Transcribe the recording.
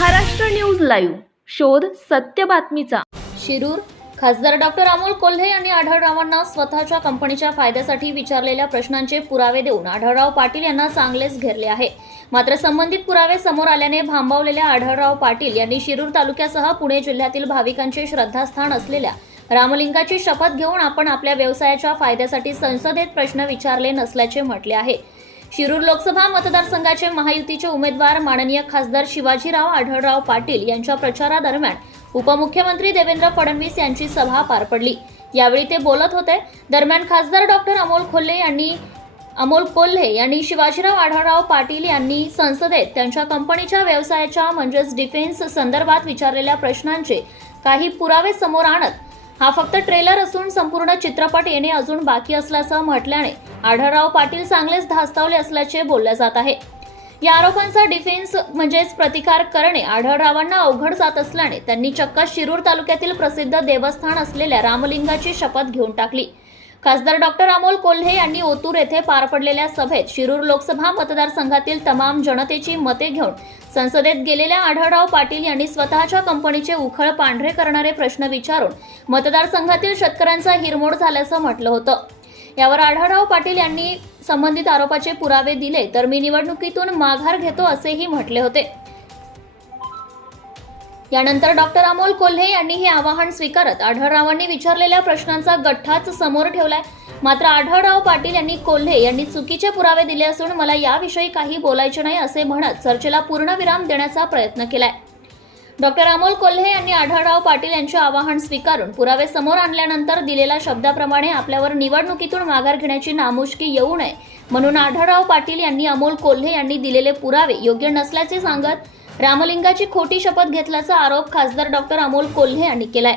Maharashtra news live. शोध सत्य बातमीचा. शिरूर खासदार डॉक्टर अमोल कोल्हे यांनी आढळरावांना स्वतःच्या कंपनीच्या फायद्यासाठी विचारलेल्या प्रश्नांचे पुरावे देऊन आढळराव पाटील यांना चांगलेच घेरले आहे. मात्र संबंधित पुरावे समोर आल्याने भांबावलेल्या आढळराव पाटील यांनी शिरूर तालुक्यासह पुणे जिल्ह्यातील भाविकांचे श्रद्धास्थान असलेल्या रामलिंगाची शपथ घेऊन आपण आपल्या व्यवसायाच्या फायद्यासाठी संसदेत प्रश्न विचारले नसल्याचे म्हटले आहे. शिरूर लोकसभा मतदारसंघाचे महायुतीचे उमेदवार माननीय खासदार शिवाजीराव आढळराव पाटील यांच्या प्रचारादरम्यान उपमुख्यमंत्री देवेंद्र फडणवीस यांची सभा पार पडली. यावेळी ते बोलत होते. दरम्यान खासदार डॉक्टर अमोल खोल्ले यांनी अमोल कोल्हे यांनी शिवाजीराव आढळराव पाटील यांनी संसदेत त्यांच्या कंपनीच्या व्यवसायाच्या म्हणजेच डिफेन्स संदर्भात विचारलेल्या प्रश्नांचे काही पुरावे समोर आणत हा फक्त ट्रेलर असून संपूर्ण चित्रपट येणे अजून बाकी असल्याचं म्हटल्याने आढळराव पाटील चांगलेच धास्तावले असल्याचे बोलले जात आहे. या आरोपांचा डिफेन्स म्हणजेच प्रतिकार करणे आढळरावांना अवघड जात असल्याने त्यांनी चक्क शिरूर तालुक्यातील प्रसिद्ध देवस्थान असलेल्या रामलिंगाची शपथ घेऊन टाकली. खासदार डॉक्टर अमोल कोल्हे यांनी ओतूर येथे पार पडलेल्या सभेत शिरूर लोकसभा मतदारसंघातील तमाम जनतेची मते घेऊन संसदेत गेलेल्या आढळराव पाटील यांनी स्वतःच्या कंपनीचे उखळ पांढरे करणारे प्रश्न विचारून मतदारसंघातील शेतकऱ्यांचा हिरमोड झाल्याचं म्हटलं होतं. यावर आढळराव पाटील यांनी संबंधित आरोपाचे पुरावे दिले तर मी निवडणुकीतून माघार घेतो असेही म्हटले होते. यानंतर डॉक्टर अमोल कोल्हे यांनी हे आवाहन स्वीकारत आढळरावांनी विचारलेल्या प्रश्नांचा गठ्ठाच समोर ठेवलाय. मात्र आढळराव पाटील यांनी कोल्हे यांनी चुकीचे पुरावे दिले असून मला याविषयी काही बोलायचे नाही असे म्हणत चर्चेला पूर्णविराम देण्याचा प्रयत्न केलाय. डॉक्टर अमोल कोल्हे यांनी आढळराव पाटील यांचे आवाहन स्वीकारून पुरावे समोर आणल्यानंतर दिलेल्या शब्दाप्रमाणे आपल्यावर निवडणुकीतून माघार घेण्याची नामुष्की येऊ नये म्हणून आढळराव पाटील यांनी अमोल कोल्हे यांनी दिलेले पुरावे योग्य नसल्याचे सांगत रामलिंगाची खोटी शपथ घेतल्याचा आरोप खासदार डॉक्टर अमोल कोल्हे यांनी केलाय.